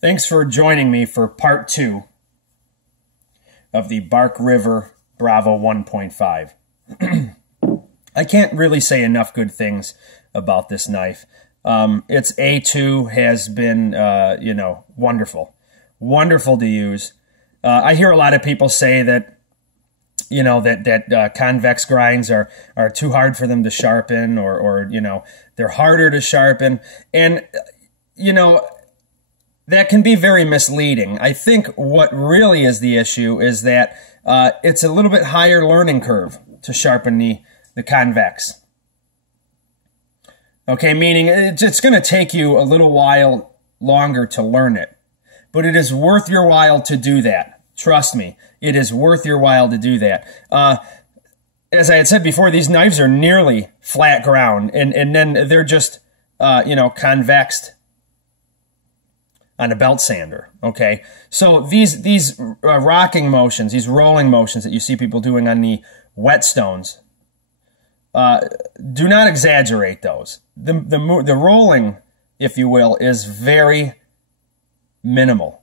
Thanks for joining me for part 2 of the Bark River Bravo 1.5. I can't really say enough good things about this knife. Its A2 has been, wonderful. Wonderful to use. I hear a lot of people say that, convex grinds are too hard for them to sharpen or they're harder to sharpen. And, that can be very misleading. I think what really is the issue is that it's a little bit higher learning curve to sharpen the convex. Okay, meaning it's going to take you a little while longer to learn it. But it is worth your while to do that. Trust me, it is worth your while to do that. As I had said before, these knives are nearly flat ground, and then they're just, convexed on a belt sander, okay? So these rocking motions, these rolling motions that you see people doing on the whetstones, do not exaggerate those. The rolling, if you will, is very minimal,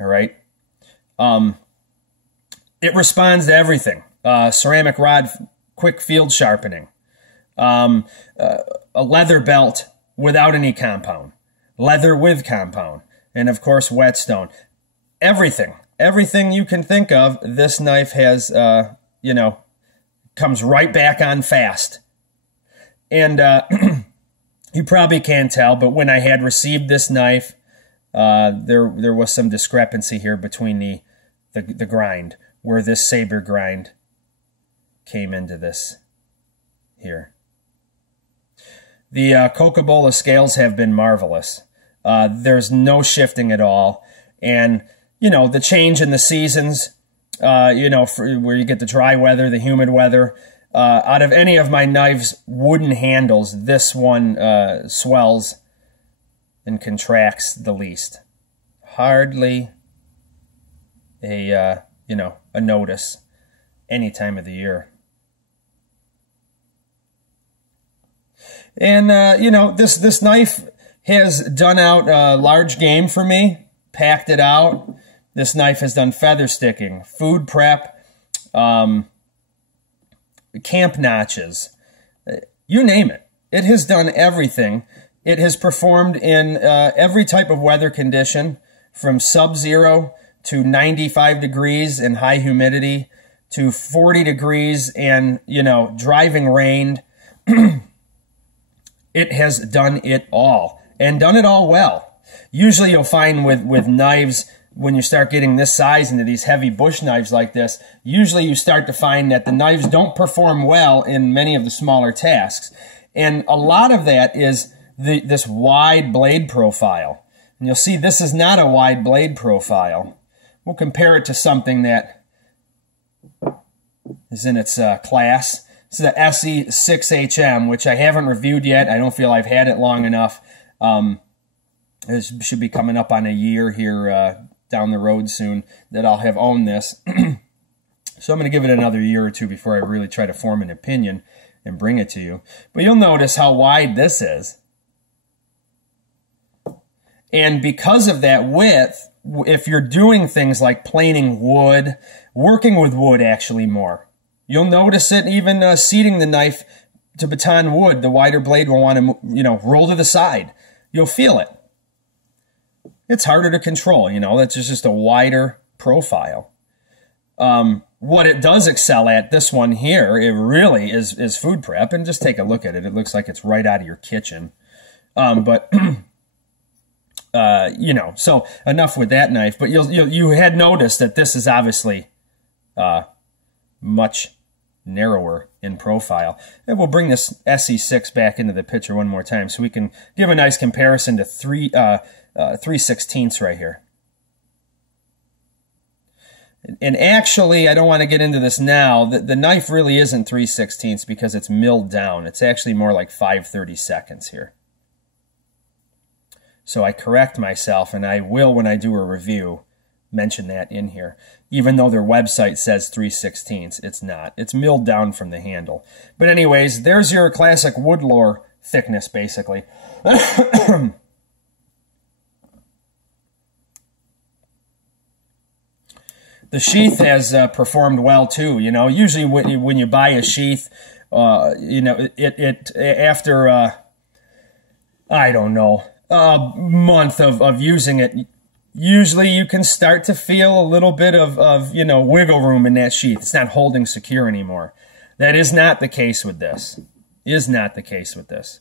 all right? It responds to everything. Ceramic rod, quick field sharpening, a leather belt without any compound, leather with compound, and of course whetstone. Everything you can think of, this knife has, comes right back on fast. And you probably can't tell, but when I had received this knife, there was some discrepancy here between the grind, where this saber grind came into this here. The Coca-Cola scales have been marvelous. There's no shifting at all. And, the change in the seasons, where you get the dry weather, the humid weather, out of any of my knives' wooden handles, this one swells and contracts the least. Hardly a notice any time of the year. And, this knife has done out large game for me, packed it out. This knife has done feather sticking, food prep, camp notches, you name it. It has done everything. It has performed in every type of weather condition, from sub-zero to 95 degrees and high humidity to 40 degrees and, driving rain. It has done it all, and done it all well. Usually you'll find with knives, when you start getting this size into these heavy bush knives like this, usually you start to find that the knives don't perform well in many of the smaller tasks. And a lot of that is this wide blade profile. And you'll see this is not a wide blade profile. We'll compare it to something that is in its class. This is the SE6HM, which I haven't reviewed yet. I don't feel I've had it long enough. It should be coming up on a year here down the road soon that I'll have owned this. So I'm going to give it another year or two before I really try to form an opinion and bring it to you. But you'll notice how wide this is. And because of that width, if you're doing things like planing wood, working with wood actually more, you'll notice it even seating the knife to baton wood. The wider blade will want to, roll to the side. You'll feel it. It's harder to control, that's just a wider profile. What it does excel at, this one here, it really is food prep. And just take a look at it. It looks like it's right out of your kitchen. So enough with that knife. But you had noticed that this is obviously much narrower in profile. And we'll bring this SE6 back into the picture one more time so we can give a nice comparison to 3/16 right here. And actually, I don't want to get into this now. The knife really isn't 3/16 because it's milled down. It's actually more like 5/32 here. So I correct myself, and I will, when I do a review, mention that in here. Even though their website says 3/16, it's not. It's milled down from the handle. But anyways, there's your classic woodlore thickness, basically. The sheath has performed well too. You know, usually when you buy a sheath, you know, after I don't know, a month of using it, usually you can start to feel a little bit of you know, wiggle room in that sheath. It's not holding secure anymore. That is not the case with this. Is not the case with this.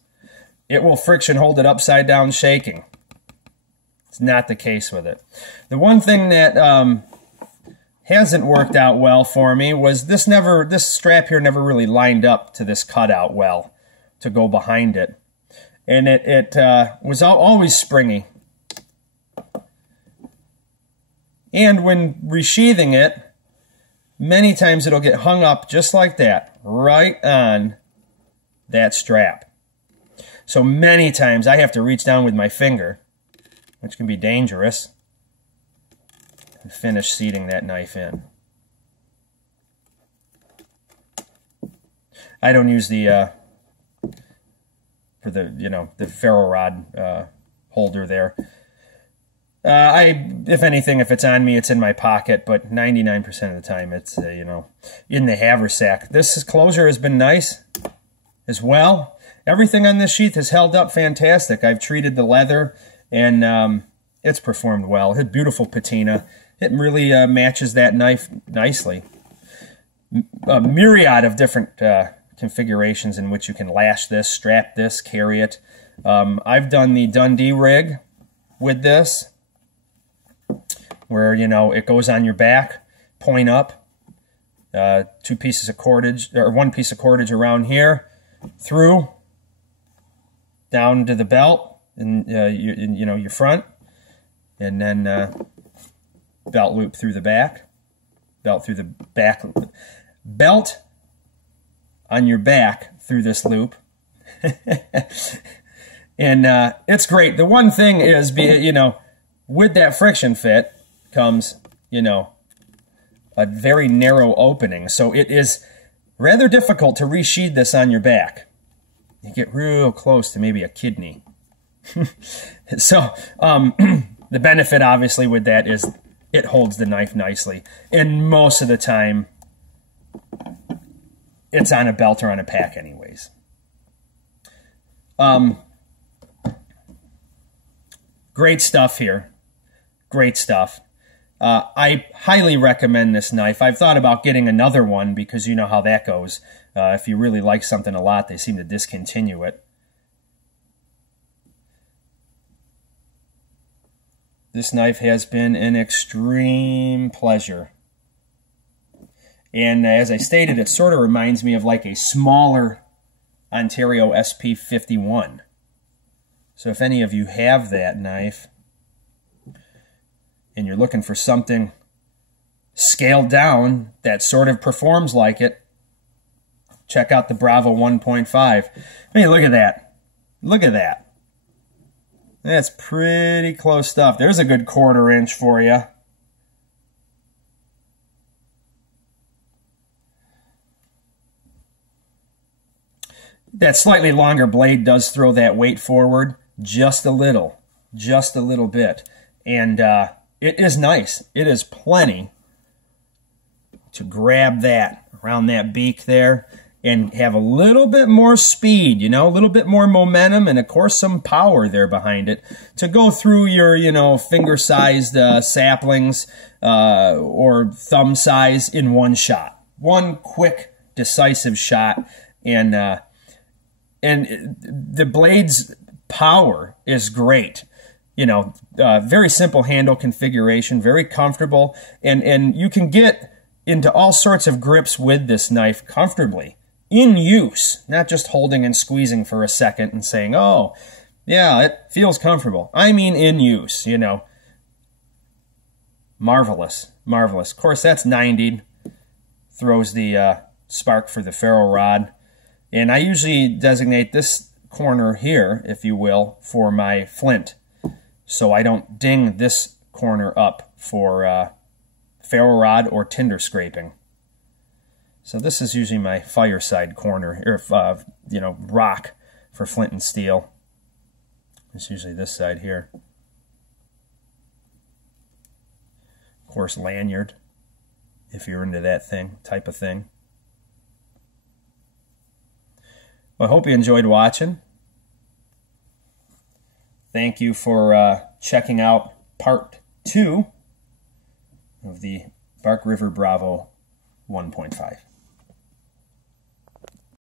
It will friction hold it upside down shaking. It's not the case with it. The one thing that hasn't worked out well for me was this strap here never really lined up to this cutout well to go behind it. And it was always springy. And when resheathing it, many times it'll get hung up just like that, right on that strap. So many times I have to reach down with my finger, which can be dangerous, and finish seating that knife in. I don't use the for the, you know, the ferro rod holder there. If anything, if it's on me, it's in my pocket, but 99% of the time it's you know, in the haversack. This closure has been nice as well. Everything on this sheath has held up fantastic. I've treated the leather, and it's performed well. It had beautiful patina. It really matches that knife nicely. A myriad of different configurations in which you can lash this, strap this, carry it. I've done the Dundee rig with this, where, you know, it goes on your back, point up, 2 pieces of cordage, or 1 piece of cordage around here, through, down to the belt, and you know, your front, and then belt loop through the back, belt through the back, belt on your back through this loop. And it's great. The one thing is, you know, with that friction fit comes, you know, a very narrow opening. So it is rather difficult to resheathe this on your back. You get real close to maybe a kidney. So the benefit, obviously, with that is it holds the knife nicely. And most of the time, it's on a belt or on a pack anyways. Great stuff here. Great stuff. I highly recommend this knife. I've thought about getting another one because you know how that goes. If you really like something a lot, they seem to discontinue it. This knife has been an extreme pleasure. And as I stated, it sort of reminds me of like a smaller Ontario SP51. So if any of you have that knife and you're looking for something scaled down that sort of performs like it, check out the Bravo 1.5. Hey, look at that. Look at that. That's pretty close stuff. There's a good 1/4 inch for you. That slightly longer blade does throw that weight forward just a little bit. And it is nice. It is plenty to grab that around that beak there and have a little bit more speed, you know, a little bit more momentum, and of course some power there behind it to go through your, you know, finger-sized saplings or thumb size in one shot. One quick, decisive shot, and the blade's power is great. You know, very simple handle configuration, very comfortable, and you can get into all sorts of grips with this knife comfortably in use, not just holding and squeezing for a second and saying, oh, yeah, it feels comfortable. I mean in use, you know. Marvelous, marvelous. Of course, that's 90'd, throws the spark for the ferro rod. And I usually designate this corner here, if you will, for my flint, so I don't ding this corner up for ferro rod or tinder scraping. So this is usually my fireside corner, or you know, rock for flint and steel. It's usually this side here. Of course, lanyard. if you're into that type of thing. Well, I hope you enjoyed watching. Thank you for checking out part 2 of the Bark River Bravo 1.5.